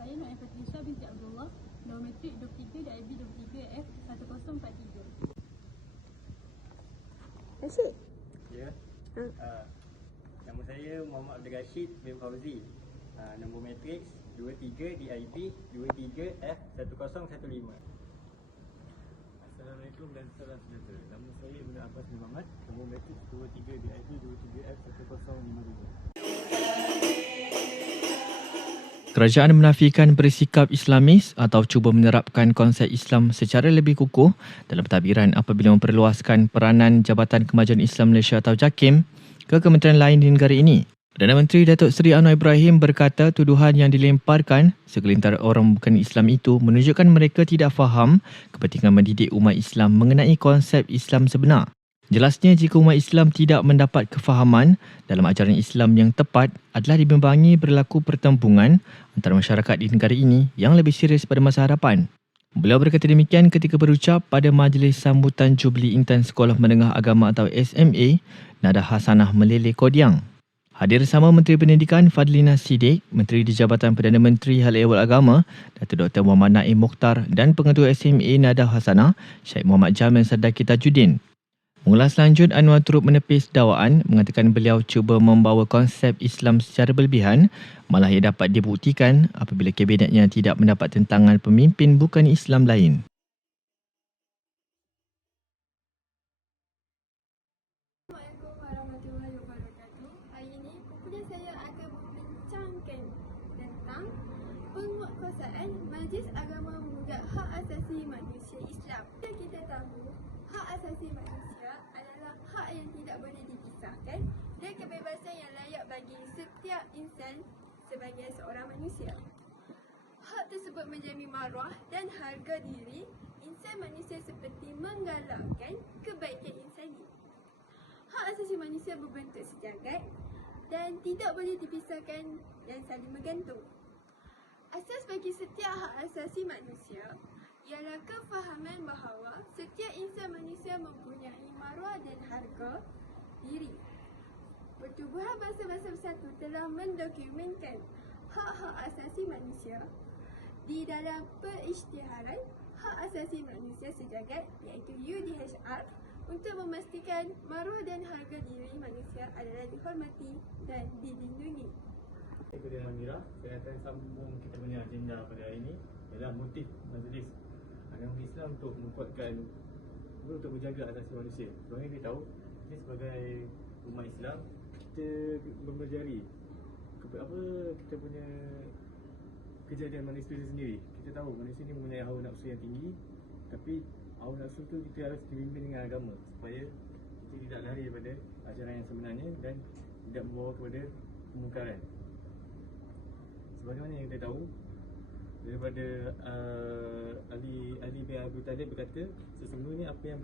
saya Noe Patricia binti Abdullah, nombor matrik 23 DIB 23F 1043. Asyik? Ya. Nama saya Muhammad Abdul Rashid bin Fauzi. Nombor matrik 23 DIB 23F 1015. Assalamualaikum dan salam sejahtera. Nama saya Ibn Abbas bin Muhammad. Nombor matrik 23 DIB 23F 1052. Kerajaan menafikan bersikap Islamis atau cuba menerapkan konsep Islam secara lebih kukuh dalam pentadbiran apabila memperluaskan peranan Jabatan Kemajuan Islam Malaysia atau JAKIM ke kementerian lain di negara ini. Perdana Menteri Datuk Seri Anwar Ibrahim berkata tuduhan yang dilemparkan segelintir orang bukan Islam itu menunjukkan mereka tidak faham kepentingan mendidik umat Islam mengenai konsep Islam sebenar. Jelasnya jika umat Islam tidak mendapat kefahaman dalam ajaran Islam yang tepat adalah dibimbangi berlaku pertembungan antara masyarakat di negara ini yang lebih serius pada masa hadapan. Beliau berkata demikian ketika berucap pada majlis sambutan Jubli Intan Sekolah Menengah Agama atau SMA Nada Hasanah Melele Kodiang. Hadir bersama Menteri Pendidikan Fadlina Siddiq, Menteri di Jabatan Perdana Menteri Hal Ehwal Agama Datuk Dr. Muhammad Naim Mokhtar dan Pengetua SMA Nada Hasanah Syed Muhammad Jamil Sadaki Tajuddin. Mengulas lanjut, Anwar turut menepis dakwaan mengatakan beliau cuba membawa konsep Islam secara berlebihan, malah ia dapat dibuktikan apabila kabinetnya tidak mendapat tentangan pemimpin bukan Islam lain. Assalamualaikum warahmatullahi wabarakatuh. Hari ini kumpulan saya akan membincangkan tentang penguatkuasaan Majlis Agama Memegang Hak Asasi Manusia Islam. Kita tahu hak asasi manusia adalah hak yang tidak boleh dipisahkan dan kebebasan yang layak bagi setiap insan sebagai seorang manusia. Hak tersebut menjamin maruah dan harga diri insan manusia seperti menggalakkan kebaikan insani. Hak asasi manusia berbentuk sejagat dan tidak boleh dipisahkan dan saling bergantung. Asas bagi setiap hak asasi manusia ialah kefahaman bahawa setiap insan manusia mempunyai maruah dan harga diri. Pertubuhan Bangsa-Bangsa Bersatu telah mendokumentkan hak-hak asasi manusia di dalam perisytiharan Hak Asasi Manusia Sejagat iaitu UDHR untuk memastikan maruah dan harga diri manusia adalah dihormati dan dilindungi. Kepada Amira, saya akan sambung kita punya agenda pada hari ini ialah motif majlis agama Islam untuk menguatkan untuk menjaga asasi manusia. Sebenarnya kita tahu ini sebagai umat Islam kita mempelajari kita punya kejadian manusia sendiri. Kita tahu manusia ni mempunyai hawa nafsu yang tinggi, tapi hawa nafsu tu kita harus dibimbing dengan agama supaya kita tidak lari daripada ajaran yang sebenarnya dan tidak membawa kepada kemungkaran. Sebagaimana yang kita tahu daripada Ali bin Abi Talib berkata, sesungguhnya apa yang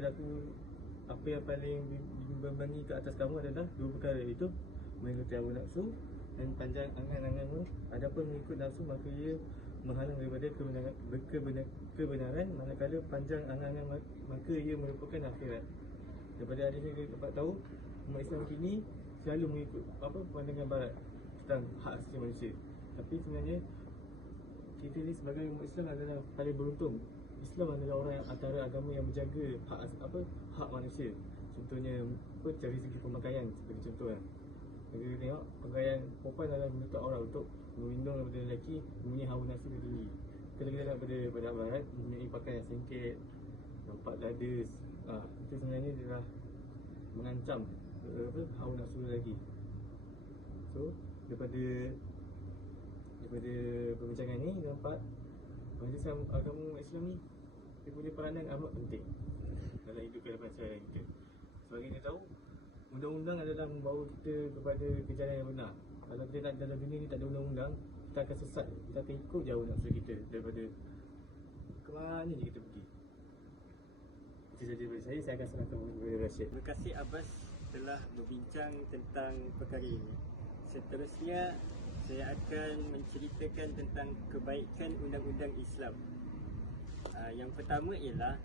paling membebani ke atas kamu adalah dua perkara, iaitu mengikuti hawa nafsu dan panjang angan-anganmu. Adapun mengikut nafsu maka ia menghalang daripada kebenaran, manakala panjang angan-angan maka ia merupakan akhirat. Daripada hadis ini kita dapat tahu umat Islam kini selalu mengikut pandangan barat tentang hak asasi manusia. Tapi sebenarnya kita ni sebagai umat Islam adalah paling beruntung. Islam adalah orang yang antara agama yang menjaga hak manusia. Contohnya dari segi pemakaian, sebagai contoh kan. Kita tengok pakaian perempuan adalah menutup aurat untuk melindung daripada lelaki mempunyai hawa nafsu yang tinggi. Kalau kita lihat pada barat mempunyai pakaian yang singkit, nampak dada, itu sebenarnya adalah mengancam hawa nafsu lelaki. So daripada perbincangan ni nampak majlis agama Islam ni dia punya peranan amat penting dalam hidup kehidupan kita. Sebab kita tahu undang-undang adalah membawa kita kepada kejalan yang benar. Kalau kita nak dalam dunia ni tak ada undang-undang, kita akan sesat. Kita akan ikut jauh nafsu kita daripada ke mana je kita pergi. Itu saja daripada saya akan serahkan kepada Rashid. Terima kasih Abbas telah berbincang tentang perkara ini. Seterusnya saya akan menceritakan tentang kebaikan undang-undang Islam. Yang pertama ialah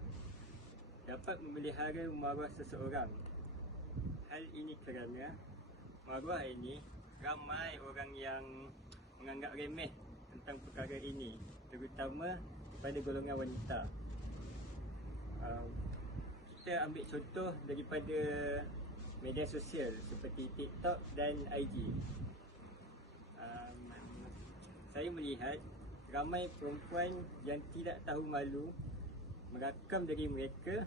dapat memelihara maruah seseorang. Hal ini kerana maruah ini ramai orang yang menganggap remeh tentang perkara ini, terutama pada golongan wanita. Kita ambil contoh daripada media sosial seperti TikTok dan IG. Saya melihat ramai perempuan yang tidak tahu malu merakam diri mereka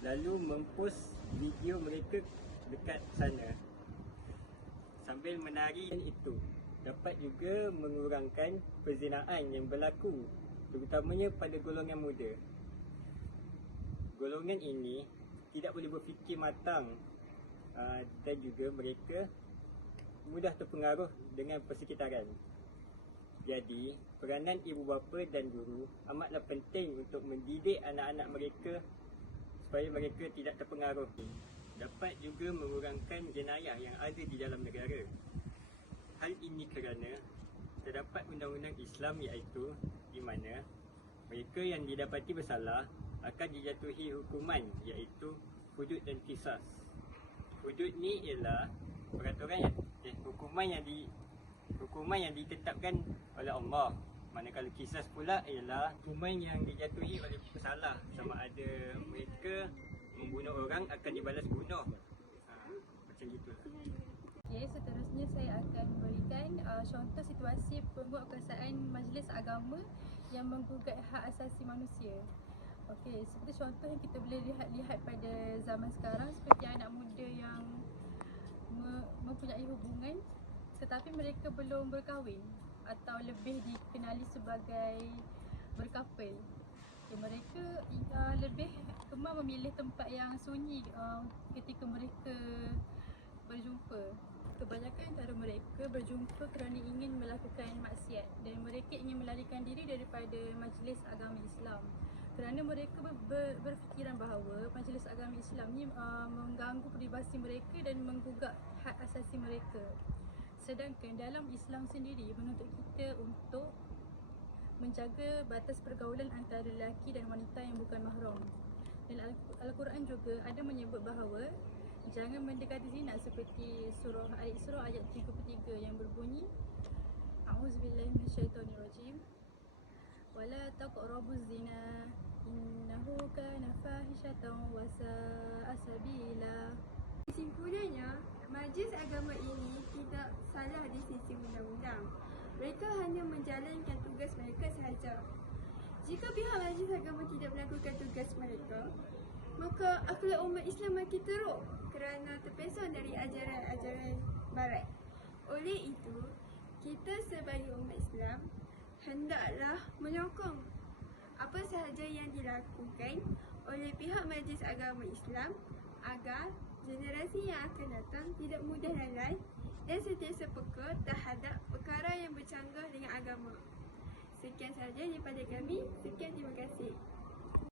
lalu mempost video mereka dekat sana sambil menari. Dan itu dapat juga mengurangkan perzinaan yang berlaku terutamanya pada golongan muda. Golongan ini tidak boleh berfikir matang dan juga mereka mudah terpengaruh dengan persekitaran. Jadi, peranan ibu bapa dan guru amatlah penting untuk mendidik anak-anak mereka supaya mereka tidak terpengaruh. Dapat juga mengurangkan jenayah yang ada di dalam negara. Hal ini kerana terdapat undang-undang Islam iaitu di mana mereka yang didapati bersalah akan dijatuhi hukuman iaitu hudud dan qisas. Hudud ni ialah peraturan hukuman yang ditetapkan oleh Allah. Manakala qisas pula ialah hukuman yang dijatuhi oleh pesalah, sama ada mereka membunuh orang akan dibalas bunuh. Macam gitulah. Okey, seterusnya saya akan berikan contoh situasi penguatkuasaan majlis agama yang menggugat hak asasi manusia. Okey, seperti contoh yang kita boleh lihat pada zaman sekarang, seperti anak muda yang mempunyai hubungan tetapi mereka belum berkahwin atau lebih dikenali sebagai berkapal. Okay, mereka lebih gemar memilih tempat yang sunyi ketika mereka berjumpa. Kebanyakan antara mereka berjumpa kerana ingin melakukan maksiat dan mereka ingin melarikan diri daripada majlis agama Islam kerana mereka berfikiran bahawa majlis agama Islam ni mengganggu peribadi mereka dan menggugak hak asasi mereka. Sedangkan dalam Islam sendiri menuntut kita untuk menjaga batas pergaulan antara lelaki dan wanita yang bukan mahram. Dan Al-Quran juga ada menyebut bahawa jangan mendekati zina seperti surah Al-Isra ayat 33 yang berbunyi A'udzubillahi minasyaitonirrajim wala taqrabuz zina innahu kana fahishatan wa sa'a sabila. Kesimpulannya, majlis agama ini tidak salah di sisi undang-undang. Mereka hanya menjalankan tugas mereka sahaja. Jika pihak majlis agama tidak melakukan tugas mereka, maka akhlak umat Islam makin teruk kerana terpesong dari ajaran-ajaran barat. Oleh itu, kita sebagai umat Islam hendaklah menyokong apa sahaja yang dilakukan oleh pihak majlis agama Islam agar generasi yang akan datang tidak mudah lalai dan sentiasa peka terhadap perkara yang bercanggah dengan agama. Sekian sahaja daripada kami. Sekian, terima kasih.